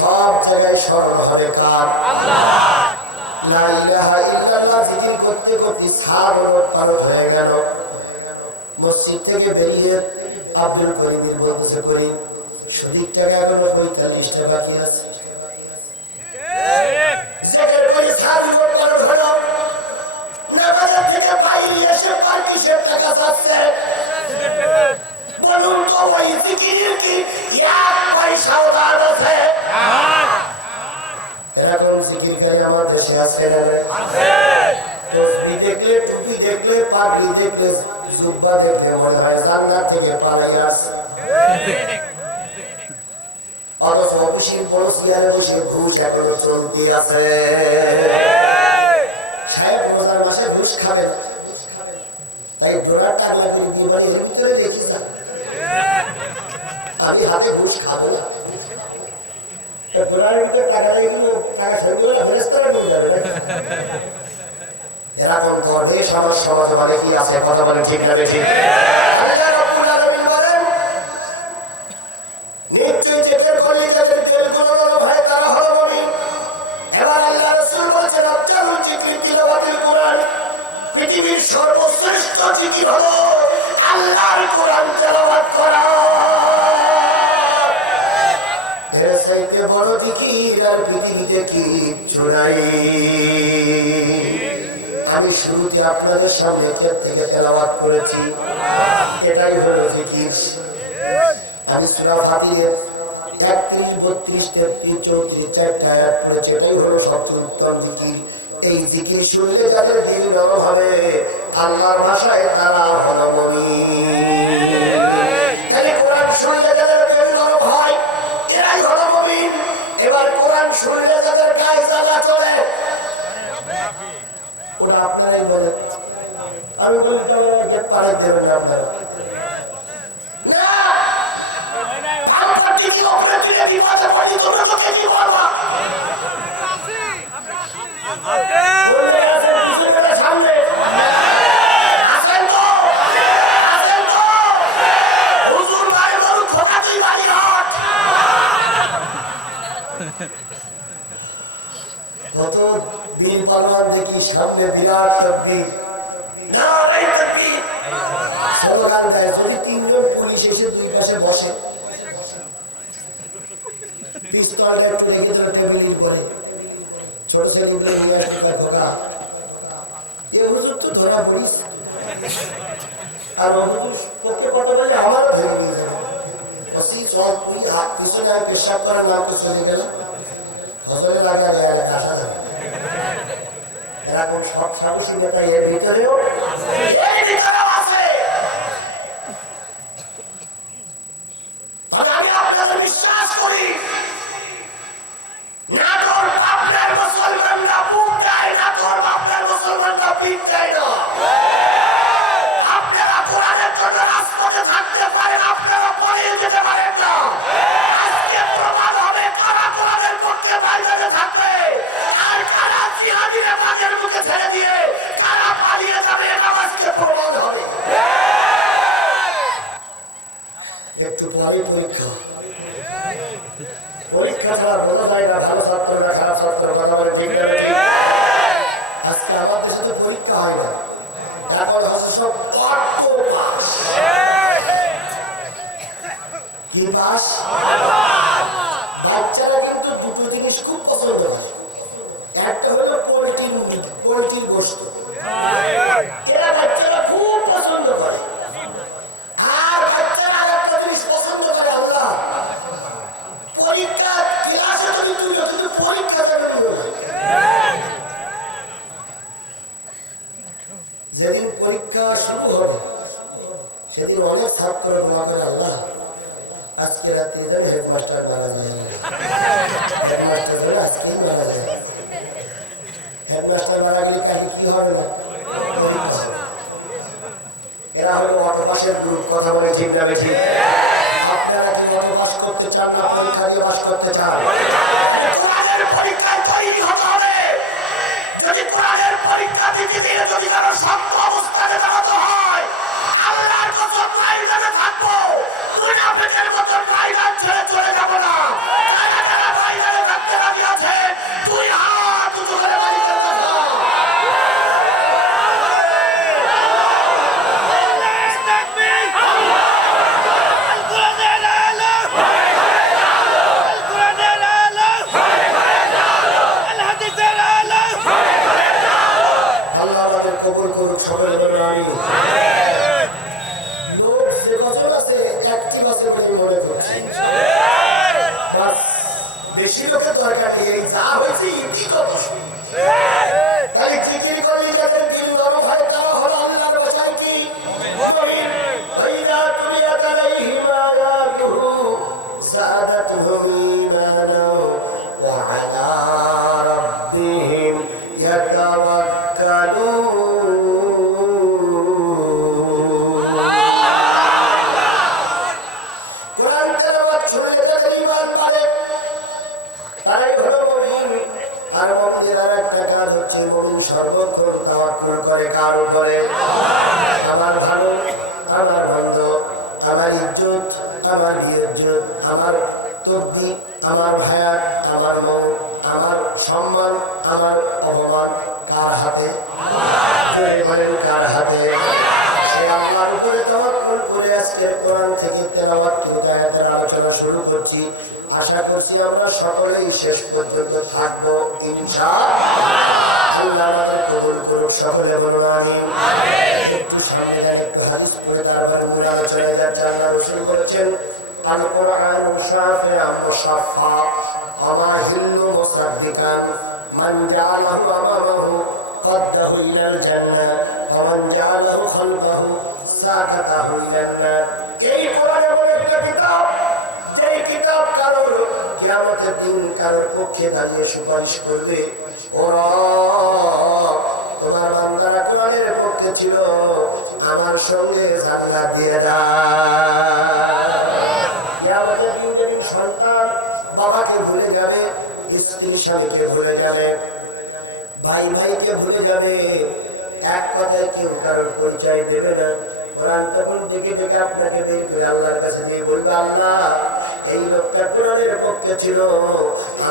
সব জায়গায় স্মরণ হবে কার? আল্লাহ। লা ইলাহা ইল্লাল্লাহ জিকির করতে করতে ছাদ ওলট পালট হয়ে গেল। মসজিদ থেকে বেরিয়ে আব্দুল করিমের বলতেছে, করিম শরীর টাকা এখনো 45টা বাকি আছে। জিকির করে ছাদ ওলট পালট হলো। বাজার থেকে বাইরে এসে পার্টিশের টাকা চাচ্ছে। বলুন তো ওই জিকিরের কি এক পয়সাও দাম আছে? এরকম জিকির গানে আমার দেশে আছে না? তসবিহ দেখলে, টুপি দেখলে, পাগড়ি দেখলে, জুব্বা দেখলে মনে হয় জান্নাত থেকে পালাই আসছে। অথচ অফিসের বড় চেয়ারে বসে ঘুষ এখনো চলতে আছে। সাহেব রোজার মাসে ঘুষ খাবে না, তাই ডোনার টাকলা করে দিয়ে বাড়ি এর ভিতরে দেখি না, আমি হাতে ঘুষ খাবো না। ডোনারের ভিতরে টাকা দেয়, কিন্তু টাকা সঙ্গে ফেরেস্তারা নিয়ে যাবে না। এরকম করবে সমাজে অনেকেই আছে, কথা বলেন ঠিক না বেশি? নিশ্চয়ই জেকের করলে যাদের তেলগুলো ভাই তারা হলো মুমিন। এবার আল্লাহ রাসূল বলেছেন, আফজালুল যিকরি তিলাওয়াতুল কুরআন, পৃথিবীর সর্বশ্রেষ্ঠ জিকির হলো আল্লাহর কোরআন তেলাওয়াত করা। এর চাইতে বড় জিকির আর পৃথিবীতে কিচ্ছু নাই। আমি শুরুতে আপনাদের সামনে থেকে তেলাওয়াত করেছি, এটাই হলো জিকির। আমি সূরা ফাতিরের 31, 32, 33, 34 চারটা আয়াত পড়েছি, এটাই হলো সবচেয়ে উত্তম জিকির। এই জিকির শুনলে যাদের দিল নরম হবে, আল্লাহর ভাষায় তারা হলো মুমিন। তাহলে কোরআন শুনলে যাদের দিল নরম হয়, এরাই হলো মুমিন। এবার কোরআন শুনলে যাদের গায়ে জ্বালা চলে, ওটা আপনারাই বলেন। আমি বলতে পারে দেবেন না আপনারা। কত বীর পালোয়ান দেখি সামনে বিরাট তকবীর, স্লোগান দেয়। যদি 3 জন পুলিশ এসে 2 পাশে বসে, পিস্তলটা একটু রেখে দিল টেবিল করে, ছোট ছেলে নিয়ে আসে তার ধরা, এ হুজুর তো ধরা পড়িস। আর হুজুর পক্ষে কথা বলে আমারও ধরে নিয়ে যাবে। সব পুলিশ হাত পিছনে পেশাব করার নাম তো চলে গেল, হজরে লাগে আর এলাকা আসা যাবে। এরকম সব সাহসী নেতা এর ভিতরেও আছে। আমি আপনাদের বিশ্বাস করি, না তোর বাপের মুসলমানরা বুক যায়, না তোর বাপের মুসলমানরা পিঠ যায় না। আপনারা কোরআনের জন্য রাজপথে থাকতে পারেন, আপনারা পালিয়ে যেতে পারেন না। আজকে প্রমাণ হবে কারা কোরআনের পক্ষে বাইরে থাকবে আর কারা জিহাদিরে বাগের মুখে ছেড়ে দিয়ে কারা পালিয়ে যাবে, এটা আজকে প্রমাণ হবে। একটু পরে পরীক্ষা ছাড়া বোঝা যায় না ভালো ছাত্র না খারাপ ছাত্র, কথা বলে ঠিক না? আজকে আমার দেশে তো পরীক্ষা হয় না, এখন হচ্ছে সব পাস। কি পাস? বাচ্চারা কিন্তু দুটো জিনিস খুব পছন্দ করে, একটা হলো পোলট্রির গোশত, এরা বাচ্চারা খুব পছন্দ করে। আর বাচ্চারা আর একটা জিনিস পছন্দ করে, আল্লাহ পরীক্ষা ক্লাসে যদি তুই যদি পরীক্ষা যেন যেদিন পরীক্ষা শুরু হবে সেদিন অনেক ছাত্র দোয়া করে, আল্লাহ আজকে রাত্রে যেন হেডমাস্টার মারা যায়, হেডমাস্টার বলে আজকেই মারা যায়। হেডমাস্টার মারা গেলে কালি কি হবে না, পরীক্ষা হবে। এরা হলো অটোপাসের গ্রুপ, কথা বলে ঠিক না বেশি? আপনারা কি অটোপাস করতে চান না পরীক্ষা দিয়ে পাস করতে চান? কোরআনের পরীক্ষায় তৈরি হতে হবে। যদি কোরআনের পরীক্ষা দিতে দিয়ে যদি কারো শক্ত অবস্থানে দাঁড়াতে হয়, আল্লাহর কসম ময়দানে থাকবো, মুনাফিকের মতো ময়দান ছেড়ে চলে যাব না। সকলে বলুন আমি। লোক যে বছর আছে একটি বছর বলে মনে করছি, বেশি লোকের দরকার নেই, এই যা হয়েছে ইতি যথেষ্ট। তাই জিকির করলে যাদের দিল নরম হয় তারা হলো আল্লাহর বাসায় কি মুমিন। ওয়াইদা তুলিয়াত আলাইহিম আয়াতুহু সাদাতুহুম ঈমানা ওয়া আলা রাব্বিহিম ইয়াতাওয়াক্কালুন। কোরআন তেলাওয়াত শুনলে যাদের ঈমান বাড়ে তারাই হলো মুমিন। আর মুমিনের আরেকটা কাজ হচ্ছে মুমিন সর্বক্ষণ তাওয়াক্কুল করে কার উপরে? আমার ভালো, আমার মন্দ, আমার ইজ্জত, আমার ইজ্জত, আমার তকদির, আমার হায়াত, আমার মন, আমার সম্মান, আমার অপমান কার হাতে? জোরে বলেন কার হাতে? সে আল্লাহর উপরে তাওয়াক্কুল করে আজকের কোরআন থেকে তেলাওয়াত করে আয়াতের আলোচনা শুরু করছি। আশা করছি আমরা সকলেই শেষ পর্যন্ত থাকবো ইনশাআল্লাহ। আল্লাহ আমাদের কবুল করুক, সকলে বলুন আমিন। একটু সামনে গেলে একটু হাদিস পড়ে তারপরে মূল আলোচনায় যাচ্ছে। আল্লাহ রাসূল বলেছেন, আল কোরআন শাফিআন মুশাফফা ওয়া হিল্লু মুসাদ্দিকান মান জাআলাহু আমামাহু قده إلى الجنة ومن جعله خلفه ساقطه إلى النار। এই কোরআন এমন একটা কিতাব, যেই কিতাব কারোর কিয়ামতের দিন কারোর পক্ষে দাঁড়িয়ে সুপারিশ করবে, ও রব তোমার বান্দারা কোরআনের পক্ষে ছিল, আমার সঙ্গে জান্নাত দিয়ে দাও। কিয়ামতের দিন যেদিন সন্তান বাবাকে ভুলে যাবে, স্ত্রী স্বামীকে ভুলে যাবে, ভাই ভাইকে ভুলে যাবে, এক কথায় কেউ কারোর পরিচয় দেবে না। কোরআন তখন ডেকে ডেকে আপনাকে বের করে আল্লাহর কাছে দিয়ে বলবে, আল্লাহ এই লোকটা কোরআনের পক্ষে ছিল,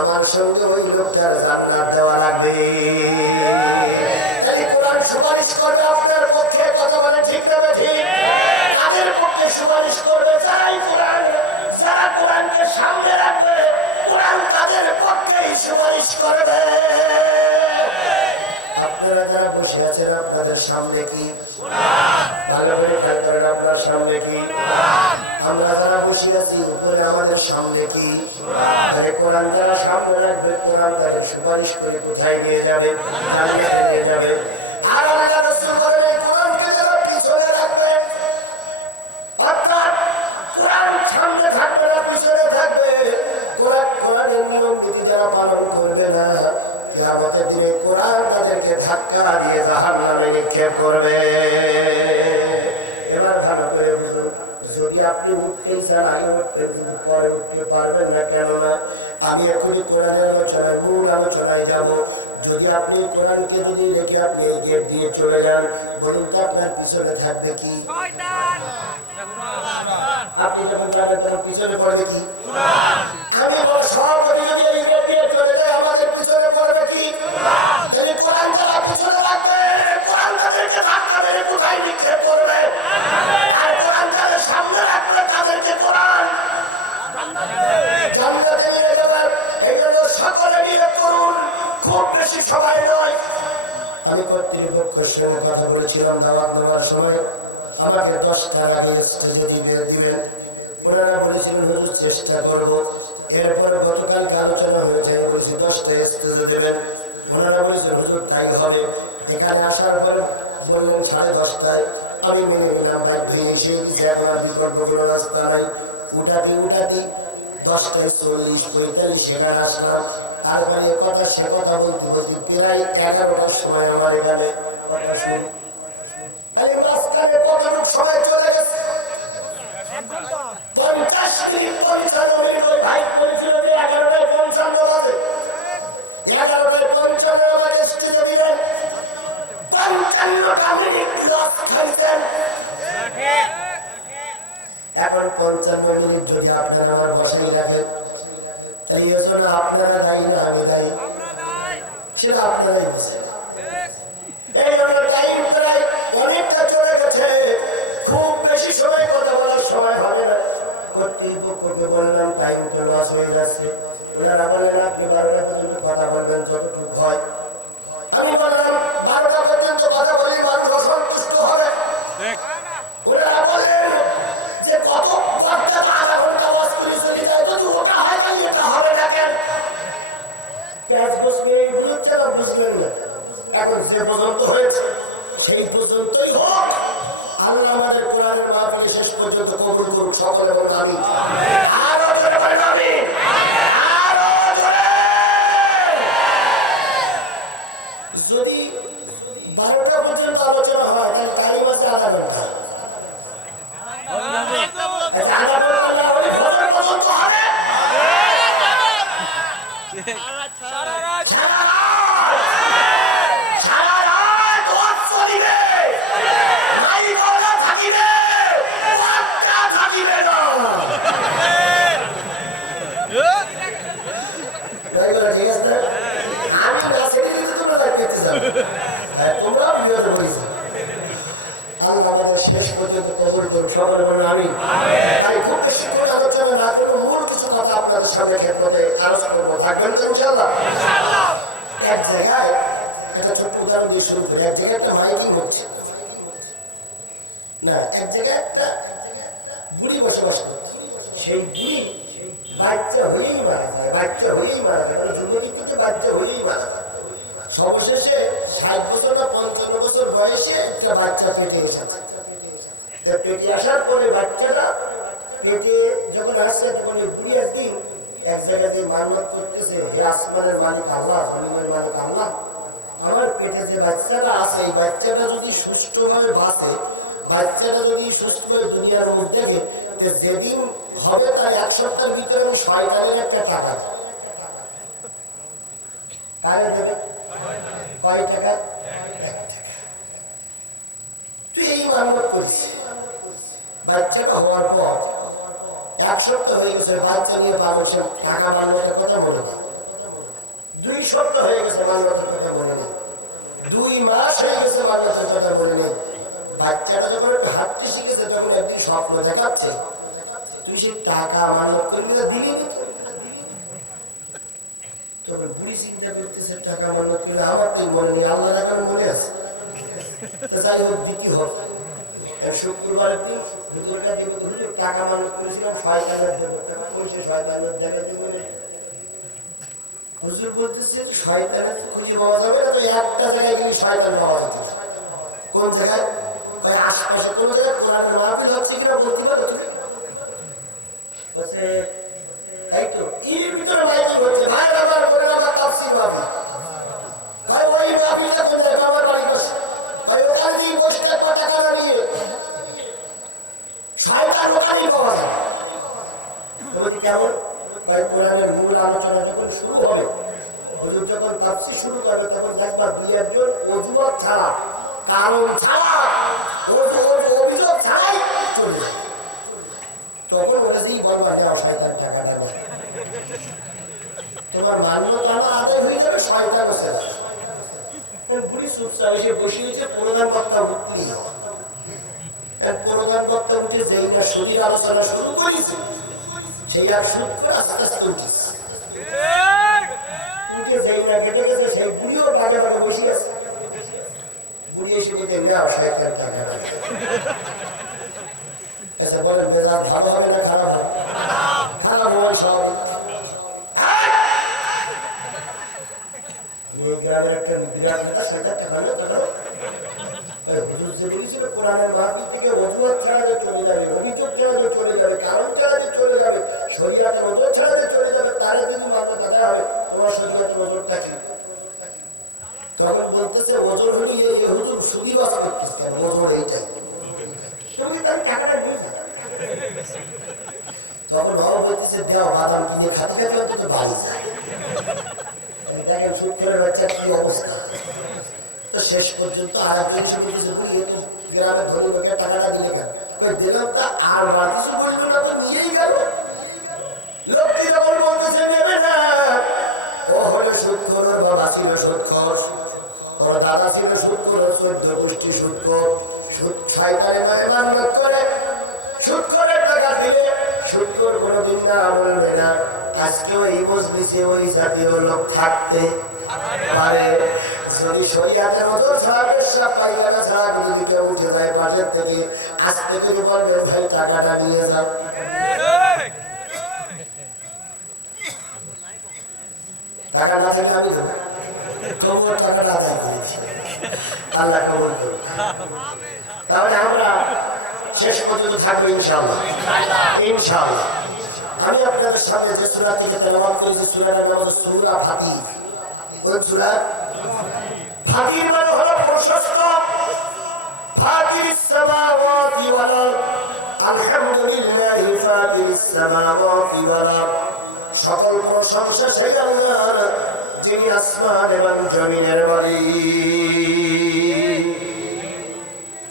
আমার সঙ্গে ওই লোকটার জান্নাত দেওয়া লাগবে। তাহলে কোরআন সুপারিশ করবে আপনার পক্ষে, কথা বলে ঠিক না ঠিক? তাদের পক্ষে সুপারিশ করবে যারা কোরআনকে সামনে রাখবে, কোরআন তাদের পক্ষেই সুপারিশ করবে। আপনারা যারা বসে আছেন আপনাদের সামনে কি? ভালো করে খেয়াল করেন, আপনার সামনে কি? আমরা যারা বসে আছি উপরে আমাদের সামনে কি? তাহলে কোরআন যারা সামনে রাখবে, কোরআন তাদের সুপারিশ করে কোথায় নিয়ে যাবে? জান্নাতে নিয়ে যাবে। আর আল্লাহ রাসূল বলেন, এই কোরআনকে যারা পিছনে রাখবে, অর্থাৎ কোরআন সামনে থাকবে না পিছনে থাকবে, কোরআনের নিয়ম নীতি যারা পালন করবে না, কিয়ামতের দিনে কোরআন তাদেরকে ধাক্কা দিয়ে জাহান্নামে নিক্ষেপ করবে। এবার ভালো করে বুঝুন, যদি আপনি উঠতেই চান আগে উঠতেন, কিন্তু পরে উঠতে পারবেন না। কেননা আমি এখনই কোরআনের আলোচনায় মূল আলোচনায় যাব। যদি আপনি কোরআনকে যদি রেখে আপনি এই গেট দিয়ে চলে যান, বলুন তো আপনার পিছনে থাকবে কি? আপনি যখন যাবেন তখন পিছনে পড়বে কি? আমি সভাপতি যদি এই গেট দিয়ে চলে যায়, আমাদের পিছনে পড়বে কি? যদি কোরআন যারা পিছনে রাখবে, কোরআন তাদেরকে ধাক্কা মেরে কোথায় নিক্ষেপ করবে? আর কোরআন যাদের সামনে রাখবে, তাদেরকে কোরআন জান্নাতে নিয়ে যাবে। এই জন্য সকলে নিয়োগ করুন, খুব বেশি সময় নয়। আমি কর্তৃপক্ষের সঙ্গে কথা বলেছিলাম দাওয়াত দেওয়ার সময়, আমাকে 10টার আগে স্টেজে দিবেন। ওনারা বলেছিলেন হুজুর চেষ্টা করবো। এরপরে গতকালকে আলোচনা হয়েছে, আমি বলছি 10টায় স্টেজে দেবেন। ওনারা বলেছেন হুজুর তাই হবে। এখানে আসার পরে বললেন 10:30টায়। আমি মেনে নিলাম, বাধ্য এসে এখন আর বিকল্প কোনো রাস্তা নাই। উঠাতে 10:40, 45 সেখানে আসলাম। তারপরে কথা সে কথা বলতে বলতে প্রায় 11টার সময় আমার এখানে কথা শুনি। মাঝখানে কতটুক সময় চলে গেছে? 50 মিনিট 55 মিনিট ওই ভাই করেছিল যে 11:55 বাজে, 11:55 বাজে স্টেজে দিলেন, 55টা মিনিট লস খাইছেন। এখন 55 মিনিট যদি আপনারা আমার বসাই রাখেন, তাই এজন্য আপনারা দায়ী না আমি দায়ী? সেটা আপনারাই বুঝছেন। এই জন্য টাইম প্রায় অনেকটা চলে গেছে, খুব বেশি সময় কথা বলার সময় হবে না। কর্তৃপক্ষকে বললাম টাইম তো লস হয়ে যাচ্ছে। ওনারা বললেন আপনি 12টা পর্যন্ত কথা বলবেন যতটুকু হয়। আমি বললাম 12টা পর্যন্ত কথা বলি, মানুষ অসন্ত সারা রাত ওয়াজ চলিবে, মাইকওয়ালা থাকিবে, বাচ্চা থাকিবে না। ঠিক আছে, আমি না ছেড়ে দিতে তোমরা দায়িত্ব দিতে যাবে, তোমরা বিপদে পড়েছি। আল্লাহ আমাদের শেষ পর্যন্ত কবুল করুন, সকলে বলুন আমিন। তাই খুব বেশি করে আলোচনা না করবো, মূল কিছু কথা আপনাদের সামনে খেদমতে আলোচনা করবো, থাকবেন তো ইনশাআল্লাহ? এক জায়গায় একটা ছোট্ট উদাহরণ দিয়ে শুরু করি। এক জায়গায় একটা মাইকিং হচ্ছে না, এক জায়গায় একটা বুড়ি বসবাস করছে। সেই বুড়ি বাচ্চা হয়েই মারা যায়, বাচ্চা হয়েই মারা যায়, মানে যুবতী থেকে বাচ্চা হয়েই মারা যায়। সবশেষে 60 বছর না 55 বছর বয়সে একটা বাচ্চা পেটে এসেছে। পেটে আসার পরে বাচ্চাটা পেটে যখন আসছে তখন ওই বুড়ি একদিন এক জায়গাতে মান্যত করতেছে, হে আসমানের মালিক আল্লাহ, জমিনের মালিক আল্লাহ, আমার পেটে যে বাচ্চাটা আছে এই বাচ্চাটা যদি সুষ্ঠুভাবে বাঁচে, বাচ্চাটা যদি সুস্থভাবে দুনিয়ার মুখ দেখে, যে যেদিন হবে তার 1 সপ্তাহের ভিতরে আমি শয়তানের একটা টাকা কারে দেবে। কয় টাকা? তুই এই মান্যত করিস। বাচ্চাটা হওয়ার পর 1 সপ্তাহ হয়ে গেছে, বাচ্চা নিয়ে মানুষের টাকা মান্যতের কথা মনে নেই। 2 সপ্তাহ হয়ে গেছে, মান্যতের কথা মনে নেই। 2 মাস হয়ে গেছে, মান্যতের কথা মনে নেই। বাচ্চাটা যখন একটু হাঁটতে শিখেছে তখন একদিন স্বপ্ন দেখাচ্ছে, তুই সে টাকা মান্যত করবি না, দিলি নি। তখন বুড়ি চিন্তা করতেছে, টাকা মান্যত করলে আমার তো মনে নেই, আল্লাহ এখন মনে আছে। যাই হোক, দিতে হবে। শুক্রবারের দিন দুপুরটা দিয়ে টাকা মান্যত করেছিলাম, শয়তানের দেবো, সে শয়তানের দেখাতে বলে হুজুর বলতেছে শয়তানের খুঁজে পাওয়া যাবে না, তো একটা জায়গায় কিন্তু শয়তান পাওয়া যাচ্ছে। কোন জায়গায়? আশপাশে কোন জায়গায় কোরআনের মাহফিল হচ্ছে কিনা বলতে পারো? তাই তো এর ভিতরে মাইকিং হচ্ছে, ভাই আমার করে আমার তাফসীর মাহফিল, ভাই ওই মাহফিলটা কোন জায়গায়? আমার বাড়ি বসে, ভাই ওখানে দিয়ে বসে টাকা না নিয়ে শয়তান ওখানেই পাওয়া যায়। তবে কেমন? ভাই কোরআনের মূল আলোচনা যখন শুরু হবে, হুজুর যখন তাফসীর শুরু করবে, তখন দেখবা 2-1 অজুহাত ছাড়া, কারণ ছাড়া, অভিযোগ ছাড়াই চলে যায়। তখন ওটা দিয়েই বলবা, দেওয়া শয়তান টাকাটা নেই, তোমার মান্যতা না আদায় হয়ে যাবে, শয়তানও ছেড়ে। পুলিশ চুপচাপ এসে বসিয়েছে, প্রধান বক্তা উঠতেই হবে। প্রধান বক্তা উঠে যেই না শরীর আলোচনা শুরু করেছে, সেই আর সূত্র আস্তে আস্তে উঠেছে, উঠে যেই না কেটে গেছে, সেই বুড়িও ভাগে ভাগে বসে গেছে। বুড়ি এসে বলতে, নেওয়া শয়তান টাকাটা। আচ্ছা বলেন, বেজার ভালো হবে না খারাপ হবে? খারাপ হয় সব। গ্রামের একটা বিরাট নেতা, সেটা ঠেকানো টাকানো হুজুর যে বলেছিল কোরআনের মাহফিল থেকে অজুহাত ছাড়া যে চলে যাবে, অভিযোগ ছাড়া যে চলে যাবে, কারণ ছাড়া যে চলে যাবে, শরীয়তের ওজোর ছাড়া যে চলে যাবে, তারে যদি মান্যতা দেওয়া হবে, তোমার শরীয়তের ওজোরটা কি? তখন বলতেছে ওজোর হলি হুজুর সুদি বাস করতেছে, কেন ওজোর এইটাই, তুমি তার টাকাটা দিয়েছে। তখন বাবা বলতেছে, দেওয়া বাদাম কিনে খাতে খাতে হয়তো তো বাড়ি যায়। দেখেন শুক্রের বাচ্চার কি অবস্থা। তো শেষ পর্যন্ত আর একজন এসে বলতেছে, গ্রামের ধনী লোকের টাকাটা দিলে কেন? দিলাম, তা আর বার কিছু বলল না, তো নিয়েই গেল। লোকটি যখন বলতেছে নেবে না, ও হলো সুদখোর, ওর বাবা ছিল সুদখোর, ওর দাদা ছিল সুদখোর, 14 গোষ্ঠী সুদখোর। শয়তানে মেহমানত করে সুদখোরের টাকা দিলে সুদখোর কোনোদিন না বলবে না। আজকেও এই মজলিসে ওই জাতীয় লোক থাকতে পারে, যদি শরীয়তের ওজোর ছাড়া, পেশাব পায়খানা ছাড়া যদি কেউ উঠে যায় পাশের থেকে, আজ থেকে বলবে ভাই টাকাটা নিয়ে যাও। টাকা না থাকলে আমি দেবো, তবুও টাকাটা আদায় করেছি, আল্লাহ কবুল করুন। তাহলে আমরা শেষ পর্যন্ত থাকবো ইনশাআল্লাহ, ইনশাআল্লাহ। আমি আপনাদের সামনে যে সূরা থেকে তেলাওয়াত করেছি, সূরাটার নাম হলো সূরা ফাতির। কোন সূরা? ফাতির মানে হলো প্রশস্ত। ফাতিরিস সামাওয়াতি ওয়াল আরদ, আলহামদুলিল্লাহি ফাতিরিস সামাওয়াতি ওয়াল আরদ। সকল প্রশংসা সেই আল্লাহর, যিনি আসমান এবং জমিনের মালিক।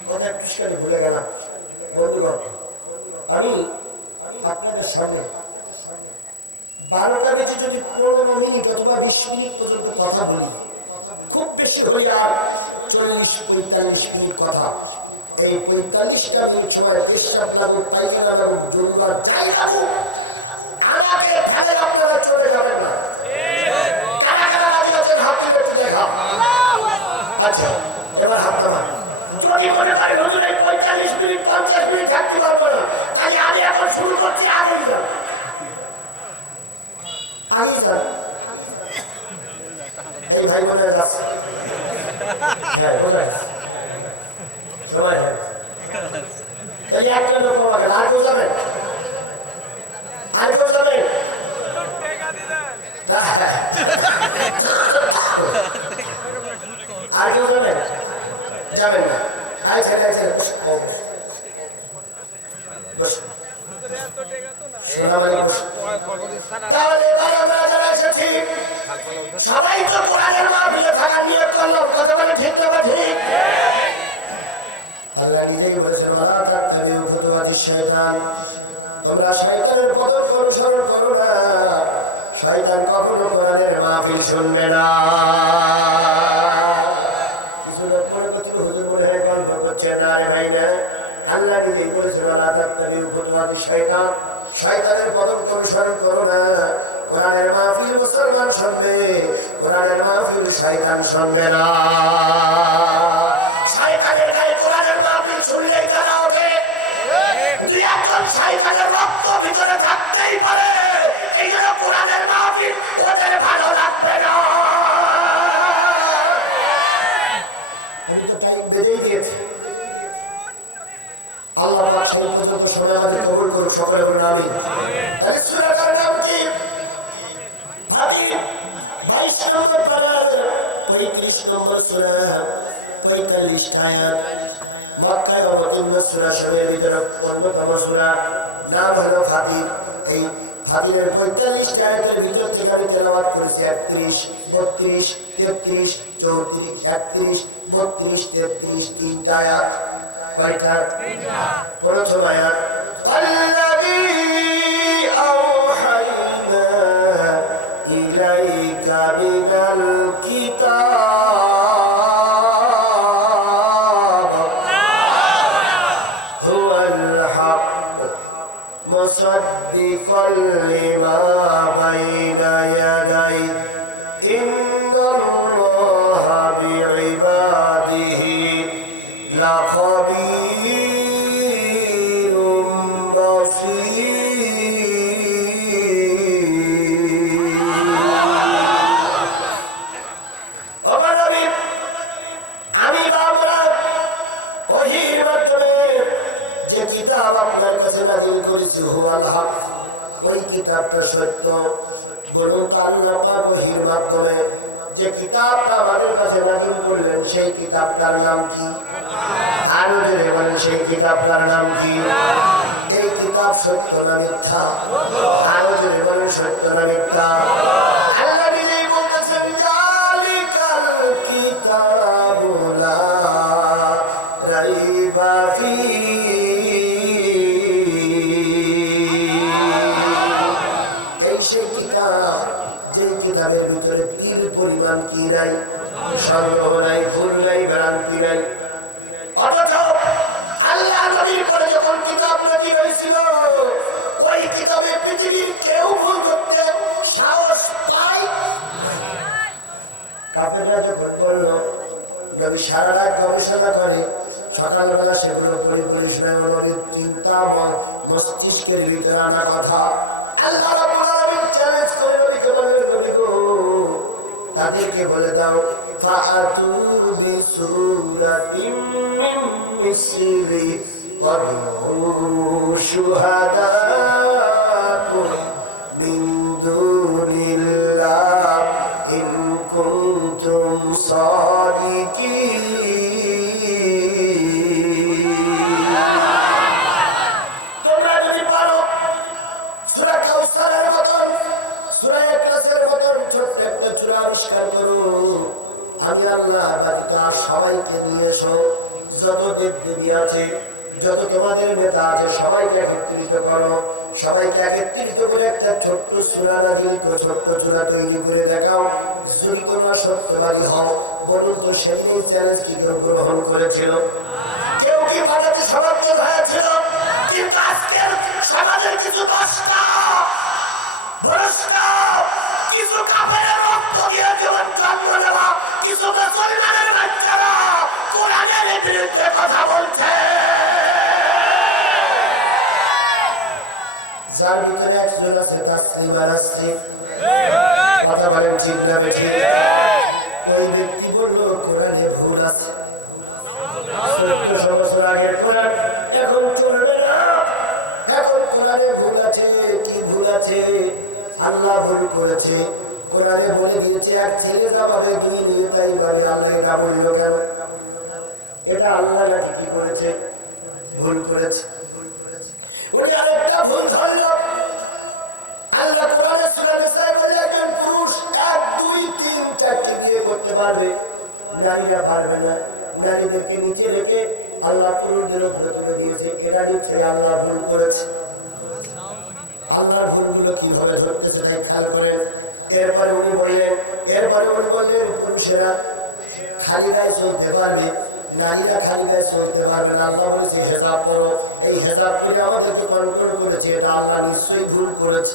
কথা বিষয় ভুলে গেলাম বন্ধুগণ, আমি আপনাদের সামনে 12টা বেজে যদি 15 মিনিট অথবা 20 মিনিট পর্যন্ত কথা বলি, খুব বেশি হলে আর 40-45 মিনিট কথা। এই 45টা মিনিট সময় পেশাব লাগুক, পায়খানা লাগুক, জরুরি যাই লাগুক, আমাকে ফেলে আপনারা চলে যাবেন না। কারা কারা রাজি আছেন হাত তুলে একটু দেখা। আচ্ছা, এবার হাত নামান। যদি মনে করেন হুজুর এই 45 মিনিট 50 মিনিট থাকতে পারবো না, তাহলে আমি এখন শুরু করছি। আগেই যান, আগেই যান। এই ভাই বোনে যাচ্ছে, হ্যাঁ বোঝায় সময়, হ্যাঁ তাহলে একটা লোক পাওয়া গেল। আর কেউ যাবেন? আর কেউ যাবেন? আর কেউ যাবেন? যাবেন না? আচ্ছা আচ্ছা, তাহলে এবার আমরা যারা এসেছি সবাই তো কোরআনের মাহফিলে থাকার নিয়ত করলাম। কথা বলে ঠিক না বা ঠিক? আল্লাহ নিজেই বলেছেন, ওয়ালা তাত্তাবিউ খুতুওয়াতিশ শাইতান, তোমরা শয়তানের পথ অনুসরণ করো না। শয়তান কখনো কোরআনের মাহফিল শুনবে না। কিছু লোক মনে করছে হুজুর মনে হয় গল্প করছে। না রে ভাই না, আল্লাহ নিজেই বলেছেন, ওয়ালা তাত্তাবিউ খুতুওয়াতিশ শাইতান, শয়তানের পথ অনুসরণ করো না। কোরআনের মাহফিল মুসলমান শুনবে, কোরআনের মাহফিল শয়তান শুনবে না। শয়তানের গায়ে কোরআনের মাহফিল শুনলেই তারা ওঠে। দুই একজন শয়তানের রক্ত ভিতরে থাকতেই পারে, এই জন্য কোরআনের মাহফিল ওদের ভালো লাগবে না। আমি তো টাইম বেঁধেই দিয়েছি। আল্লাহ পাক সেই পর্যন্ত শুনে আমাদের কবুল করুক, সকলে বলুন আমিন। তাহলে সূরাটার নাম কি? হাদীদ 22 নম্বর পারার 35 নম্বর সূরা, 45 আয়াত। মক্কায় অবতীর্ণ সূরা সমূহের ভিতরে অন্যতম সূরা, নাম হলো হাদীদ। এই হাদীদের 45 আয়াতের ভিতর থেকে আমি তেলাওয়াত করেছি 31, 32, 33, 34, 31, 32, 33, 3টা আয়াত। কয়টা? প্রথম আয়াত, আল্লাযী আওহাইনা ইলাইকা মিনাল কিতাব হুয়াল হক মুসাদ্দিকাল লিমা বাইনা ইয়াদাইহি ইন্নাল্লাহা বিইবাদিহি লাখাবীরুম বাসীর। আমি বাবরা ওহীর মাধ্যমে যে কিতাব আপনার কাছে নাযিল করেছি, হুয়াল হক, ওই কিতাবটা সত্য। বলুন আল্লাহ পাক ওহীর মাধ্যমে যে কিতাবটা আমাদের কাছে নাযিল করলেন, সেই কিতাবটার নাম কি? আরো জোরে বলেন, সেই কিতাবটার নাম কি? এই কিতাব সত্য না মিথ্যা? আরো জোরে বলেন, সত্য না মিথ্যা? আল্লাহ নিজেই বলতেছেন, যালিকাল কিতাবু লা রাইবা ফীহি। এই সেই কিতাব, যে কিতাবের ভিতরে তিল পরিমাণ কি নাই, সন্দেহ নাই, ভুল নাই, ভ্রান্তি নাই। অথচ আল্লাহ নবীর পরে যখন কিতাব নাযিল হয়েছিল, ওই কিতাবে পৃথিবীর কেউ ভুল করতে সাহস পায়। কাফেররা যখন বলল, নবী সারা রাত গবেষণা করে, সকালবেলা সেগুলো পরিপরিষ্কার নবীর চিন্তা মস্তিষ্কের ভিতরে আনা কথা আল্লাহ রাব্বুল আলামিন চ্যালেঞ্জ করে নবীকে বললেন, নবী গো, তাদেরকে বলে দাও, ফাআতু বিসূরাতিম মিন মিসলি ওয়াদউ শুহাদাকুম মিন দুনিল্লাহ ইন কুনতুম সাদিকিন। তোমরা যদি পারো সূরা কাউসারের মতন আমি আল্লাহ বাকিটা সবাইকে নিয়ে এসো, যত দেবদেবী আছে, যত তোমাদের নেতা আছে, সবাইকে একত্রিত করো। সবাইকে একত্রিত করে একটা ছোট্ট সূরা নাযিল করে, ছোট্ট সূরা তৈরি করে দেখাও। যদি তোমরা সত্যবাদী হও, বলুন তো সেই চ্যালেঞ্জ কি কেউ গ্রহণ করেছিল? কেউ কি বাজাতে সমর্থ হয়েছিল? কিন্তু আজকের সমাজের কিছু দশটা ভ্রষ্ট, কিছু কাফেরের রক্ত দিয়ে জীবন জন্ম নেওয়া কিছু মুসলমানের বাচ্চারা কোরআনের বিরুদ্ধে কথা বলছে। যার ভিতরে একজন আছে তাসলিম আর আসছে, কথা বলেন ঠিক না বেঠিক? ওই ব্যক্তি বলল কোরআনে ভুল আছে, 1400 বছর আগের কোরআন এখন চলবে না, এখন কোরআনে ভুল আছে। কি ভুল আছে? আল্লাহ ভুল করেছে। কোরআনে বলে দিয়েছে এক ছেলে যাবে, দুই মেয়ে তাই পারে। আল্লাহ এটা বলিল কেন? এটা আল্লাহ নাকি কি করেছে? ভুল করেছে। উনি আরেকটা ভুল ধরল। আল্লাহ কোরআনে সূরা নিসায় বলে একজন পুরুষ 1 2 3 4টি বিয়ে করতে পারবে, নারীরা পারবে না। নারীদেরকে নিচে রেখে আল্লাহ পুরুষদের উপরে তুলে দিয়েছে। এটা নিশ্চয়ই আল্লাহ ভুল করেছে। আল্লাহর ভুলগুলো কিভাবে ধরতেছে তাই খেয়াল করেন। এরপরে উনি বললেন পুরুষেরা খালি গায়ে চলতে পারবে, নারীরা খালি গায়ে চলতে পারবে না। আল্লাহ বলেছে হেজাব করো। এই হেজাব করে আমাদেরকে কন্ট্রোল করেছে। এটা আল্লাহ নিশ্চয়ই ভুল করেছে।